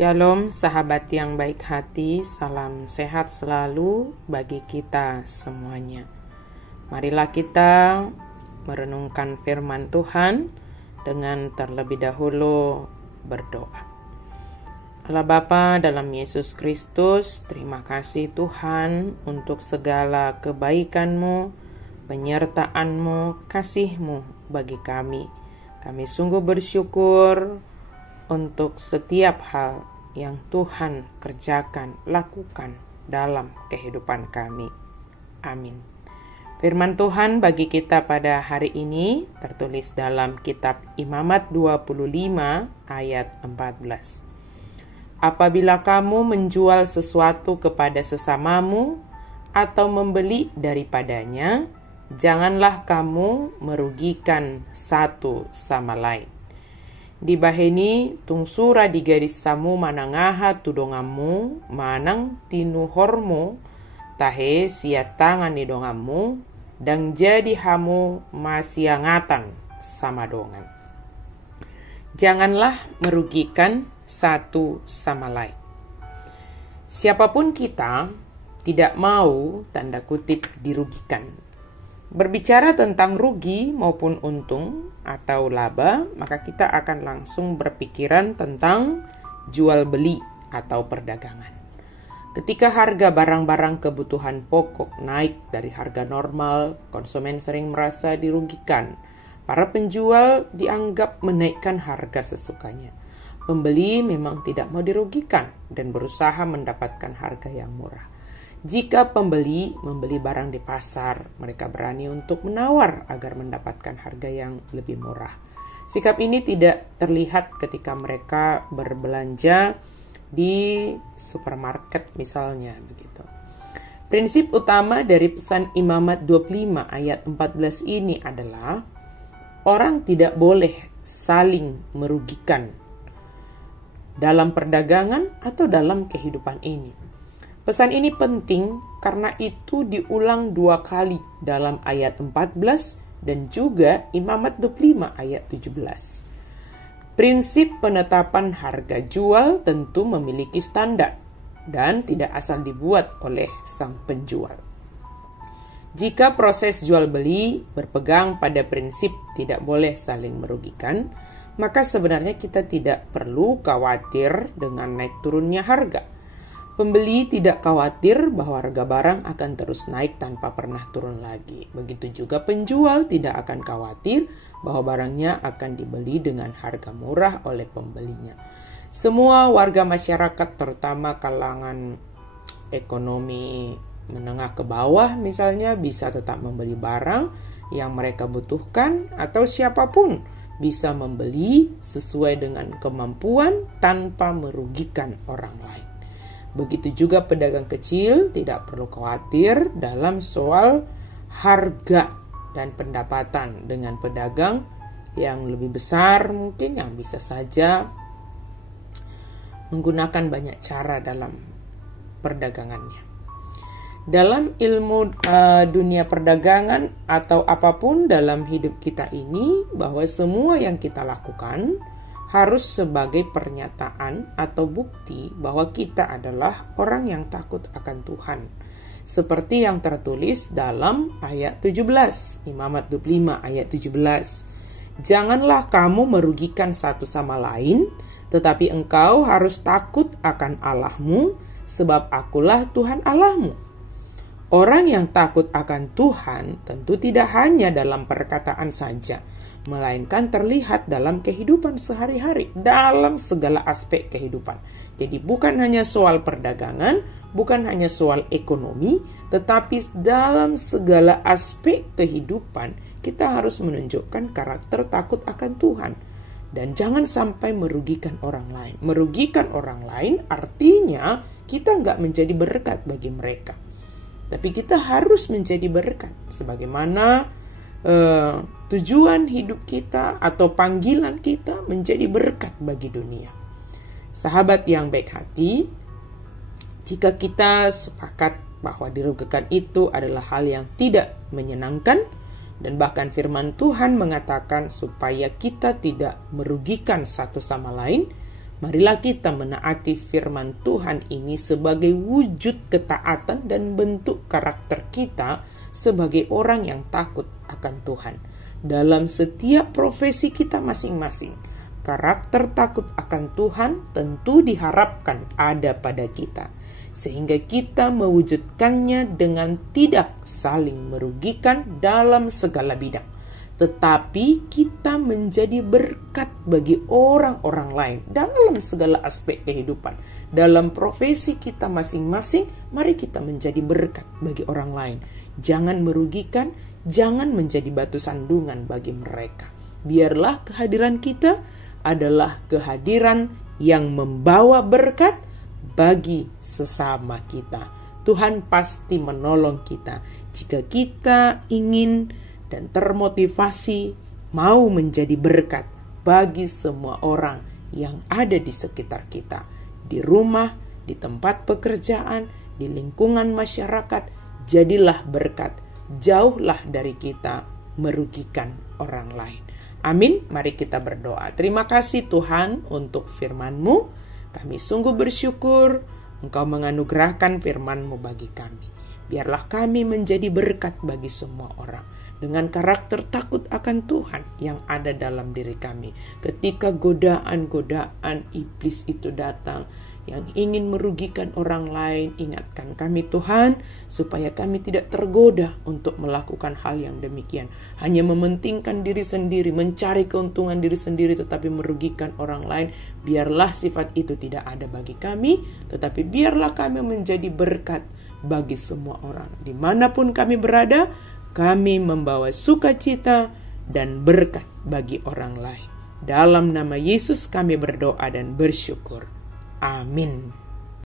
Shalom sahabat yang baik hati, salam sehat selalu bagi kita semuanya. Marilah kita merenungkan firman Tuhan dengan terlebih dahulu berdoa. Allah Bapa dalam Yesus Kristus, terima kasih Tuhan untuk segala kebaikan-Mu, penyertaan-Mu, kasih-Mu bagi kami. Kami sungguh bersyukur untuk setiap hal yang Tuhan kerjakan, lakukan dalam kehidupan kami. Amin. Firman Tuhan bagi kita pada hari ini tertulis dalam kitab Imamat 25 ayat 14. Apabila kamu menjual sesuatu kepada sesamamu atau membeli daripadanya, janganlah kamu merugikan satu sama lain. Dibaheni tungsura di garis samu manangaha tudongamu manang tinuhormu tahe siatangan di dongamu dan jadi hamu masiangatan sama dongan. Janganlah merugikan satu sama lain. Siapapun kita tidak mau tanda kutip dirugikan. Berbicara tentang rugi maupun untung atau laba, maka kita akan langsung berpikiran tentang jual beli atau perdagangan. Ketika harga barang-barang kebutuhan pokok naik dari harga normal, konsumen sering merasa dirugikan. Para penjual dianggap menaikkan harga sesukanya. Pembeli memang tidak mau dirugikan dan berusaha mendapatkan harga yang murah. Jika pembeli membeli barang di pasar, mereka berani untuk menawar agar mendapatkan harga yang lebih murah. Sikap ini tidak terlihat ketika mereka berbelanja di supermarket misalnya begitu. Prinsip utama dari pesan Imamat 25 ayat 14 ini adalah orang tidak boleh saling merugikan dalam perdagangan atau dalam kehidupan ini. Pesan ini penting karena itu diulang 2 kali dalam ayat 14 dan juga Imamat 25 ayat 17. Prinsip penetapan harga jual tentu memiliki standar dan tidak asal dibuat oleh sang penjual. Jika proses jual beli berpegang pada prinsip tidak boleh saling merugikan, maka sebenarnya kita tidak perlu khawatir dengan naik turunnya harga. Pembeli tidak khawatir bahwa harga barang akan terus naik tanpa pernah turun lagi. Begitu juga penjual tidak akan khawatir bahwa barangnya akan dibeli dengan harga murah oleh pembelinya. Semua warga masyarakat, terutama kalangan ekonomi menengah ke bawah misalnya, bisa tetap membeli barang yang mereka butuhkan atau siapapun bisa membeli sesuai dengan kemampuan tanpa merugikan orang lain. Begitu juga pedagang kecil tidak perlu khawatir dalam soal harga dan pendapatan dengan pedagang yang lebih besar mungkin yang bisa saja menggunakan banyak cara dalam perdagangannya. Dalam ilmu dunia perdagangan atau apapun dalam hidup kita ini, bahwa semua yang kita lakukan harus sebagai pernyataan atau bukti bahwa kita adalah orang yang takut akan Tuhan. Seperti yang tertulis dalam ayat 17, Imamat 25 ayat 17. Janganlah kamu merugikan satu sama lain, tetapi engkau harus takut akan Allahmu, sebab akulah Tuhan Allahmu. Orang yang takut akan Tuhan tentu tidak hanya dalam perkataan saja, melainkan terlihat dalam kehidupan sehari-hari, dalam segala aspek kehidupan. Jadi bukan hanya soal perdagangan, bukan hanya soal ekonomi, tetapi dalam segala aspek kehidupan kita harus menunjukkan karakter takut akan Tuhan. Dan jangan sampai merugikan orang lain. Merugikan orang lain artinya kita nggak menjadi berkat bagi mereka. Tapi kita harus menjadi berkat sebagaimana tujuan hidup kita atau panggilan kita menjadi berkat bagi dunia. Sahabat yang baik hati, jika kita sepakat bahwa dirugikan itu adalah hal yang tidak menyenangkan, dan bahkan firman Tuhan mengatakan supaya kita tidak merugikan satu sama lain, Marilah kita menaati firman Tuhan ini sebagai wujud ketaatan dan bentuk karakter kita sebagai orang yang takut akan Tuhan. Dalam setiap profesi kita masing-masing, karakter takut akan Tuhan tentu diharapkan ada pada kita, sehingga kita mewujudkannya dengan tidak saling merugikan dalam segala bidang, tetapi kita menjadi berkat bagi orang-orang lain dalam segala aspek kehidupan. Dalam profesi kita masing-masing, mari kita menjadi berkat bagi orang lain. Jangan merugikan, jangan menjadi batu sandungan bagi mereka. Biarlah kehadiran kita adalah kehadiran yang membawa berkat bagi sesama kita. Tuhan pasti menolong kita jika kita ingin dan termotivasi mau menjadi berkat bagi semua orang yang ada di sekitar kita, di rumah, di tempat pekerjaan, di lingkungan masyarakat. Jadilah berkat, jauhlah dari kita merugikan orang lain. Amin. Mari kita berdoa. Terima kasih Tuhan untuk firman-Mu. Kami sungguh bersyukur Engkau menganugerahkan firman-Mu bagi kami. Biarlah kami menjadi berkat bagi semua orang dengan karakter takut akan Tuhan yang ada dalam diri kami. Ketika godaan-godaan iblis itu datang yang ingin merugikan orang lain, ingatkan kami Tuhan, supaya kami tidak tergoda untuk melakukan hal yang demikian. Hanya mementingkan diri sendiri, mencari keuntungan diri sendiri, tetapi merugikan orang lain. Biarlah sifat itu tidak ada bagi kami, tetapi biarlah kami menjadi berkat bagi semua orang. Dimanapun kami berada, kami membawa sukacita dan berkat bagi orang lain. Dalam nama Yesus kami berdoa dan bersyukur. Amin.